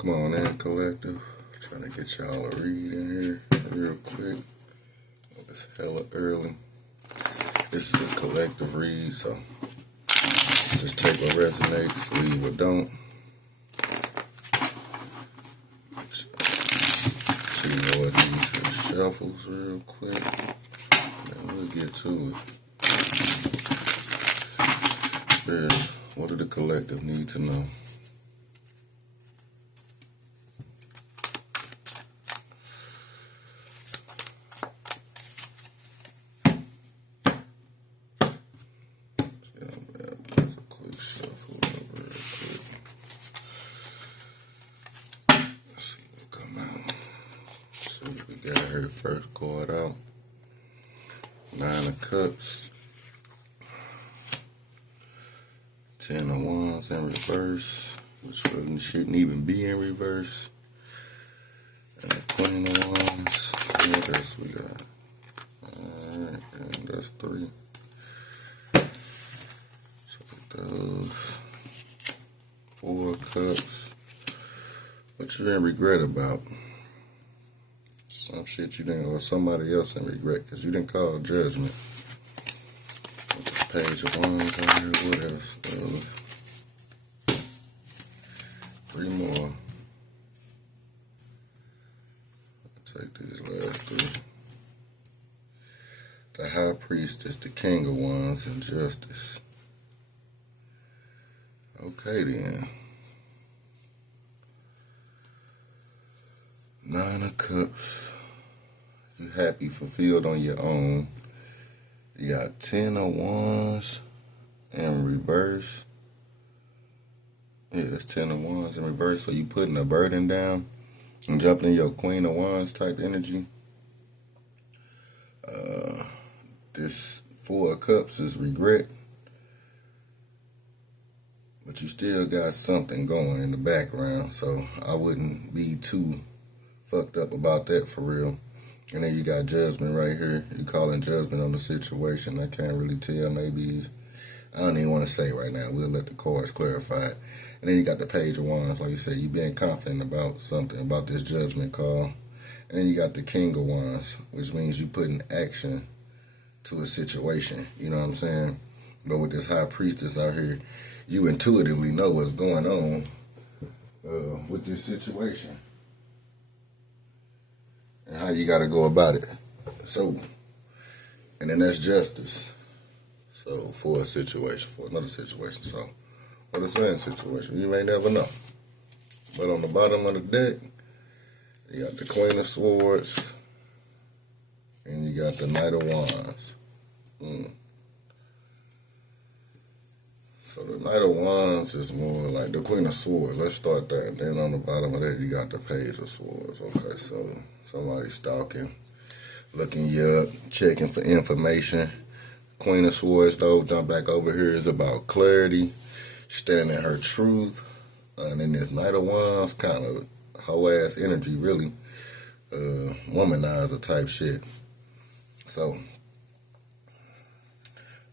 Come on in, collective. Trying to get y'all a read in here real quick. It's hella early. This is a collective read, so just take what resonates, leave what don't. See what these shuffles real quick. And we'll get to it. Spirit, what do the collective need to know? First card out, 9 of Cups, 10 of Wands in reverse, which really shouldn't even be in reverse, and the Queen of Wands. What else we got? Alright, and that's 3. So those 4 Cups. What you didn't regret about? Some shit you didn't, or somebody else in regret, because you didn't call judgment. With this Page of Wands on here, what else? 3 more. I'll take these last 3. The High Priestess, the King of Wands, and Justice. Okay then. 9 of Cups. You happy, fulfilled on your own. You got 10 of Wands in reverse. Yeah, that's 10 of Wands in reverse. So you putting a burden down and jumping in your Queen of Wands type energy. This 4 of Cups is regret. But you still got something going in the background. So I wouldn't be too fucked up about that for real. And then you got Judgment right here. You calling judgment on the situation. I can't really tell. Maybe, I don't even want to say right now. We'll let the cards clarify it. And then you got the Page of Wands. Like you said, you being confident about something, about this judgment call. And then you got the King of Wands, which means you putting action to a situation. You know what I'm saying? But with this High Priestess out here, you intuitively know what's going on with this situation. And how you got to go about it. So, and then that's justice. So, for a situation, for another situation. So, for the same situation, you may never know. But on the bottom of the deck, you got the Queen of Swords, and you got the Knight of Wands. So, the Knight of Wands is more like the Queen of Swords. Let's start there. And then on the bottom of that, you got the Page of Swords. Okay, so somebody stalking, looking you up, checking for information. Queen of Swords, though, jump back over here, is about clarity, standing in her truth. And then this Knight of Wands, kind of hoe-ass energy, really. Womanizer type shit. So,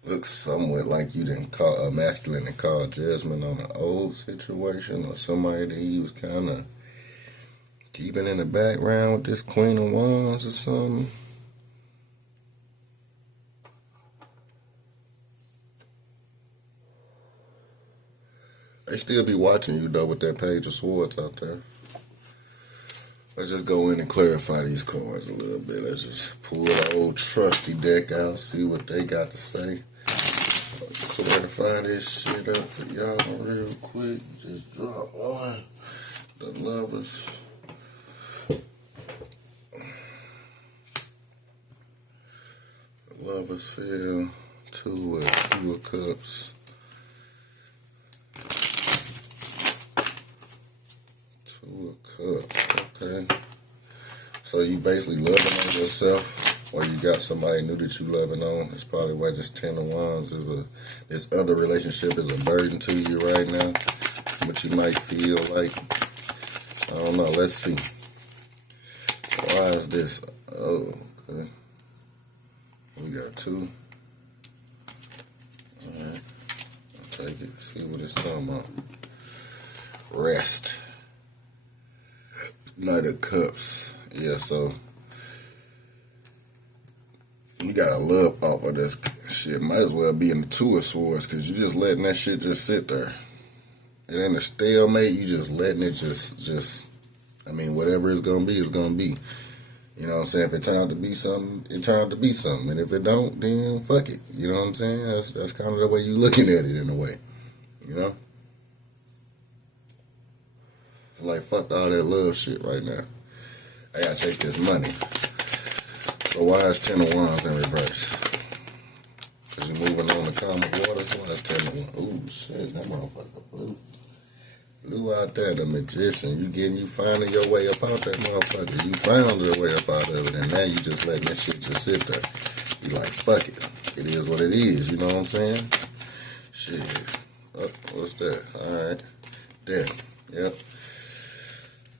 looks somewhat like you didn't call a masculine and call judgment on an old situation or somebody that he was kind of keeping in the background with this Queen of Wands or something. They still be watching you though with that Page of Swords out there. Let's just go in and clarify these cards a little bit. Let's just pull the old trusty deck out, see what they got to say. Clarify this shit up for y'all real quick. Just drop one. The Lovers. Lovers feel 2 of Cups. 2 of Cups, okay. So you basically loving on yourself, or you got somebody new that you loving on. It's probably why this 10 of Wands is this other relationship is a burden to you right now. What you might feel like. I don't know, let's see. Why is this? Oh, okay. We got 2. Alright. I'll take it. See what it's talking about. Rest. Knight of Cups. Yeah, so you gotta love off of this shit. Might as well be in the Two of Swords, because you just letting that shit just sit there. It ain't a stalemate. You just letting it just. I mean, whatever it's gonna be, it's gonna be. You know what I'm saying? If it turned out to be something, it turned out to be something. And if it don't, then fuck it. You know what I'm saying? That's kind of the way you looking at it in a way. You know? Like, fuck all that love shit right now. I gotta take this money. So why is Ten of Wands in reverse? Is he moving on the calm of waters? Why is Ten of Wands? Ooh, shit, that motherfucker blew. Blew out there, the Magician. You finding your way up out that motherfucker. You found your way up out of it, and now you just letting that shit just sit there. You like, fuck it. It is what it is, you know what I'm saying? Shit. Oh, what's that? Alright. There. Yep.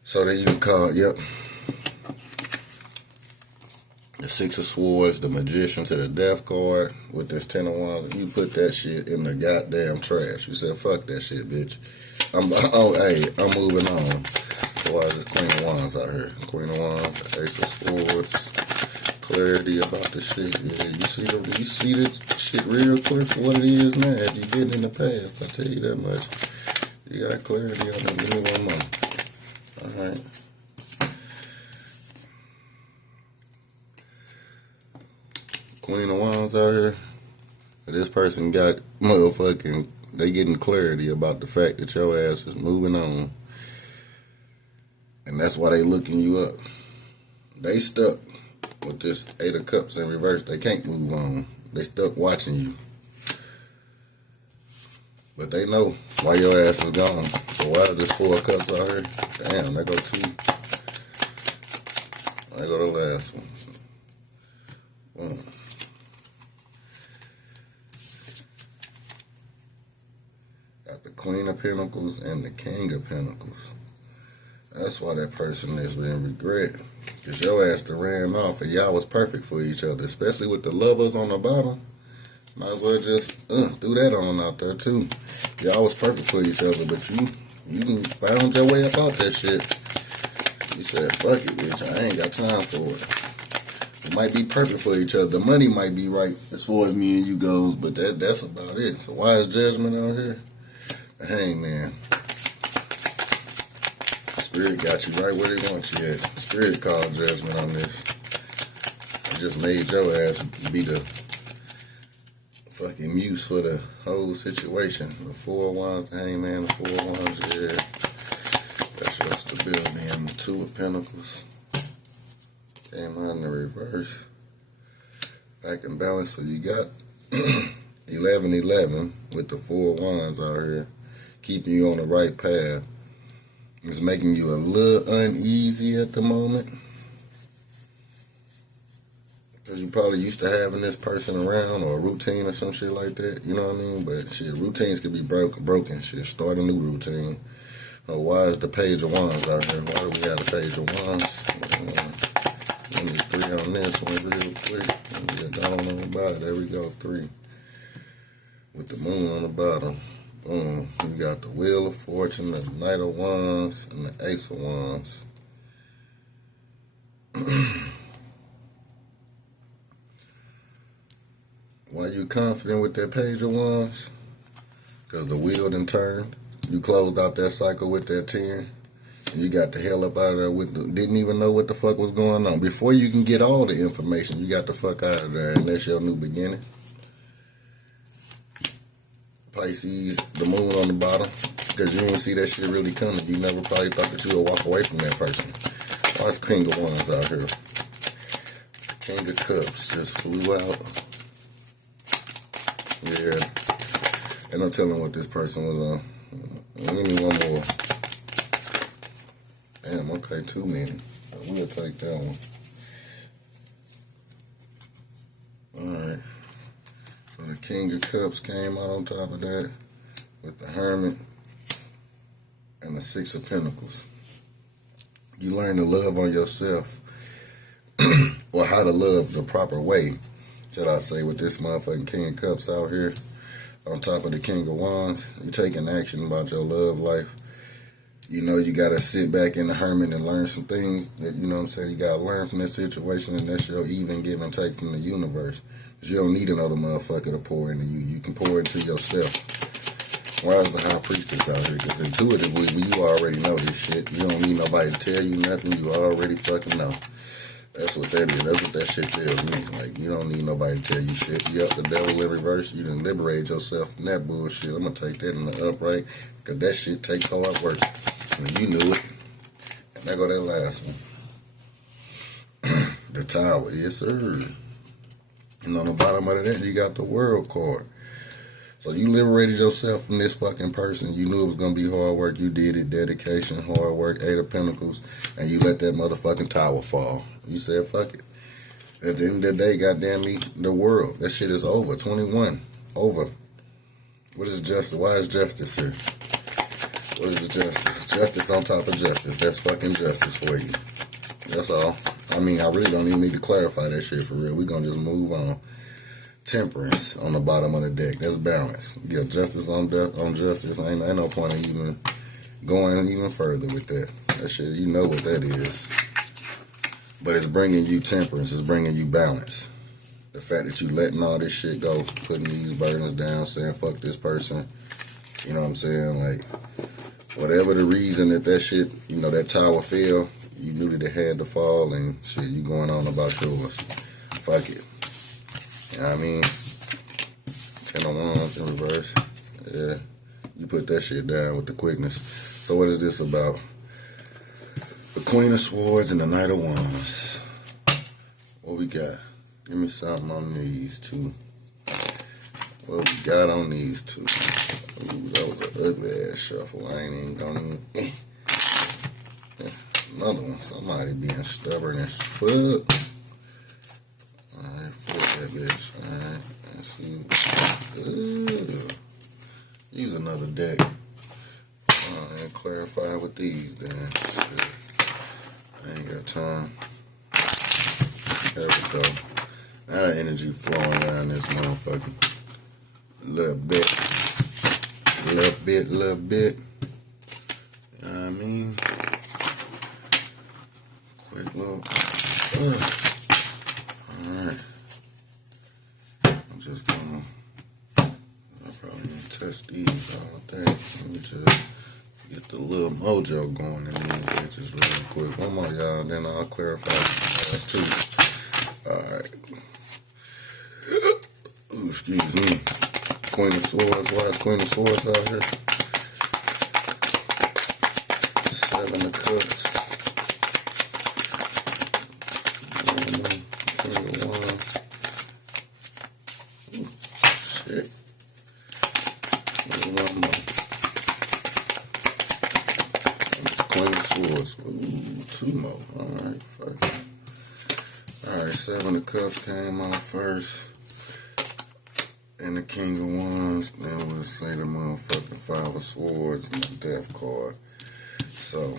So then you can call, yep. The Six of Swords, the Magician to the Death card with this Ten of Wands. You put that shit in the goddamn trash. You said, fuck that shit, bitch. I'm moving on. So why is this Queen of Wands out here? Queen of Wands, Ace of Swords. Clarity about the shit. Yeah, you see the shit real clear for what it is now. If you didn't in the past, I tell you that much. You got clarity on it. Give me one more. Alright. Queen of Wands out here. This person got motherfucking, they getting clarity about the fact that your ass is moving on. And that's why they looking you up. They stuck with this Eight of Cups in reverse. They can't move on. They stuck watching you. But they know why your ass is gone. So why is this Four of Cups out here? Damn, there go two. There go the last one. Boom. Got the Queen of Pentacles and the King of Pentacles. That's why that person is in regret. Because your ass done ran off and y'all was perfect for each other. Especially with the Lovers on the bottom. Might as well just threw that on out there too. Y'all was perfect for each other, but you done found your way up out that shit. You said, fuck it, bitch. I ain't got time for it. We might be perfect for each other. The money might be right as far as me and you goes, but that's about it. So why is Judgment out here? The Hangman. Spirit got you right where they want you at. Spirit called Judgment on this. I just made your ass be the fucking muse for the whole situation. The Four of Wands, the Hangman, the Four of Wands, yeah. That's your stability. And the Two of Pentacles. Came out in the reverse. Back in balance. So you got 11-11 with the Four of Wands out here. Keeping you on the right path. It's making you a little uneasy at the moment. Because you probably used to having this person around or a routine or some shit like that. You know what I mean? But shit, routines could be broken. Shit, start a new routine. Oh, why is the Page of Wands out here? Why do we have the Page of Wands? Let me 3 on this one real quick. Get down on the bottom. There we go, 3. With the Moon on the bottom. Boom. We got the Wheel of Fortune, the Knight of Wands, and the Ace of Wands. Why you confident with that Page of Wands? Because the wheel done turned. You closed out that cycle with that 10. And you got the hell up out of there with didn't even know what the fuck was going on. Before you can get all the information, you got the fuck out of there, and that's your new beginning. Pisces, the Moon on the bottom, because you didn't see that shit really coming. You never probably thought that you would walk away from that person. Why is King of Wands out here? King of Cups just flew out. Yeah. Ain't no telling what this person was on. Give me one more. Damn, okay, too many. We'll take that one. Alright. So the King of Cups came out on top of that with the Hermit and the Six of Pentacles. You learn to love on yourself or how to love the proper way, should I say, with this motherfucking King of Cups out here on top of the King of Wands. You're taking action about your love life. You know, you gotta sit back in the hermit and learn some things that, you know what I'm saying, you gotta learn from this situation, and that's your even give and take from the universe. Because you don't need another motherfucker to pour into you. You can pour into yourself. Why is the high priestess out here? Because intuitively, you already know this shit. You don't need nobody to tell you nothing. You already fucking know. That's what that is. That's what that shit tells me. Like, you don't need nobody to tell you shit. You up the devil in reverse. You done liberated yourself from that bullshit. I'm gonna take that in the upright. Because that shit takes hard work. And you knew it. And there go that last one. The tower. Yes, sir. And on the bottom of that, you got the world card. So you liberated yourself from this fucking person. You knew it was going to be hard work. You did it. Dedication, hard work, 8 of Pentacles. And you let that motherfucking tower fall. You said, fuck it. At the end of the day, goddamn me, the world. That shit is over. 21. Over. What is justice? Why is justice here? What is justice? Justice on top of justice. That's fucking justice for you. That's all. I mean, I really don't even need to clarify that shit for real. We're going to just move on. Temperance on the bottom of the deck. That's balance. Give justice on justice. Ain't no point in even going even further with that. That shit, you know what that is. But it's bringing you temperance. It's bringing you balance. The fact that you letting all this shit go, putting these burdens down, saying fuck this person. You know what I'm saying? Like, whatever the reason that shit, you know, that tower fell, you knew that it had to fall, and shit, you going on about yours. Fuck it. You know what I mean? 10 of Wands in reverse. Yeah. You put that shit down with the quickness. So what is this about? The Queen of Swords and the Knight of Wands. What we got? Give me something on these two. What we got on these two? Ooh, that was an ugly ass shuffle. I ain't even gonna even... Another one. Somebody being stubborn as fuck. Alright, flip that bitch. Alright, let's see. Use another deck. And clarify with these then. Shit. I ain't got time. There we go. Now the energy flowing around this motherfucker. Little bit. Little bit. You know what I mean? Quick look. Alright. I'm just gonna, I probably need to test these all day. Let me just get the little mojo going in these bitches real quick. One more, y'all, then I'll clarify the last two. Alright. Ooh, excuse me. Queen of Swords. Why is Queen of Swords out here? 7 of Cups. Shit. One more. Queen of Swords. Ooh, 2 more. Alright, fuck. Alright, 7 of Cups came out first. And the King of Wands. Then we'll say the motherfucking 5 of Swords and the Death card. So,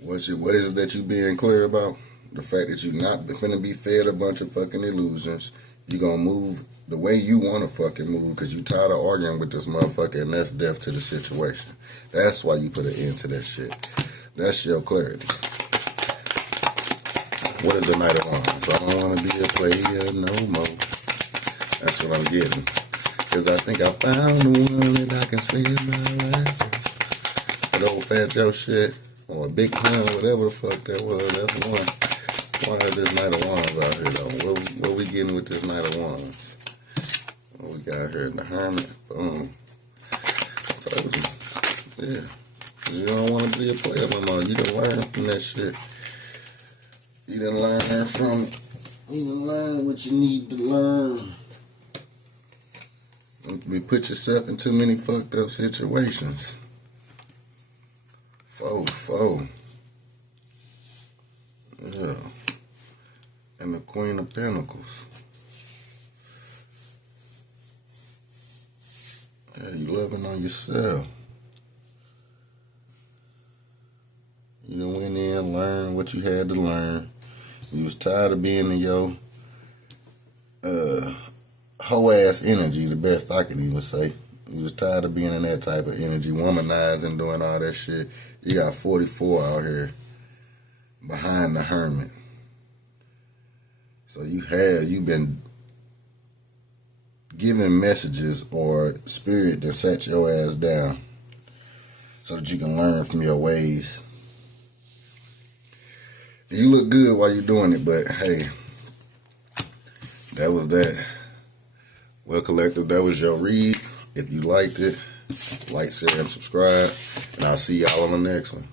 what is it that you being clear about? The fact that you not finna be fed a bunch of fucking illusions. You gonna move the way you wanna fucking move because you tired of arguing with this motherfucker, and that's death to the situation. That's why you put an end to that shit. That's your clarity. What is the Knight of Wands? I don't wanna be a player no more. That's what I'm getting. Because I think I found the one that I can spend my life. That old Fat Joe shit. Or a Big Pun, whatever the fuck that was. That's the one. Why is this Knight of Wands out here, though? What we getting with this Knight of Wands? What we got here? The Hermit. Boom. Told you. Yeah. Because you don't want to be a player no more. You done learn from that shit. You done learn from it. You done learn what you need to learn. You put yourself in too many fucked up situations. Foe. Yeah. And the Queen of Pentacles. Yeah, you loving on yourself. You done went in, learned what you had to learn. You was tired of being in your hoe ass energy, the best I could even say. You was tired of being in that type of energy, womanizing, doing all that shit. You got 44 out here behind the hermit. So you've been giving messages or spirit that set your ass down so that you can learn from your ways. You look good while you're doing it, but hey, that was that. Well, collective, that was your read. If you liked it, like, share, and subscribe. And I'll see y'all on the next one.